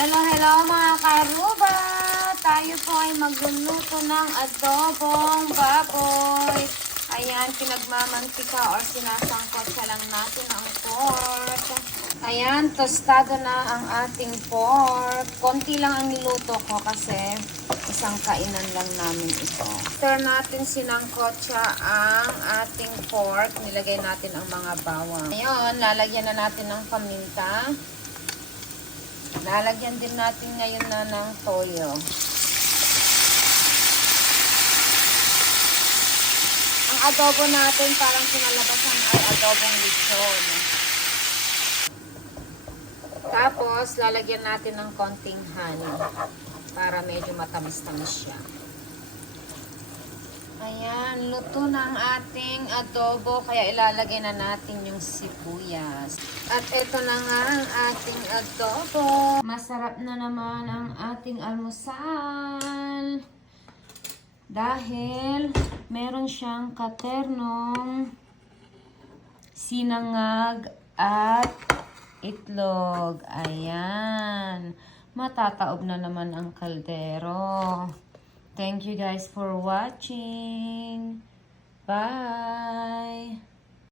Hello mga karuba! Tayo po ay magluluto ng adobong baboy. Ayan, pinagmamantika or sinasangkot siya lang natin ang pork. Ayan, tostado na ang ating pork. Konti lang ang niluto ko kasi isang kainan lang namin ito. After natin sinangkot siya ang ating pork, nilagay natin ang mga bawang. Ngayon, lalagyan na natin ng paminta. Lalagyan din natin ngayon na ng toyo. Ang adobo natin parang kinalabasan ay adobong lechon. Tapos, lalagyan natin ng konting honey para medyo matamis-tamis siya. Ayan, luto na ang ating adobo, kaya ilalagay na natin yung sibuyas. At ito na nga ang ating adobo. Masarap na naman ang ating almusal. Dahil meron siyang katernong sinangag at itlog. Ayan. Matataob na naman ang kaldero. Thank you guys for watching. Bye!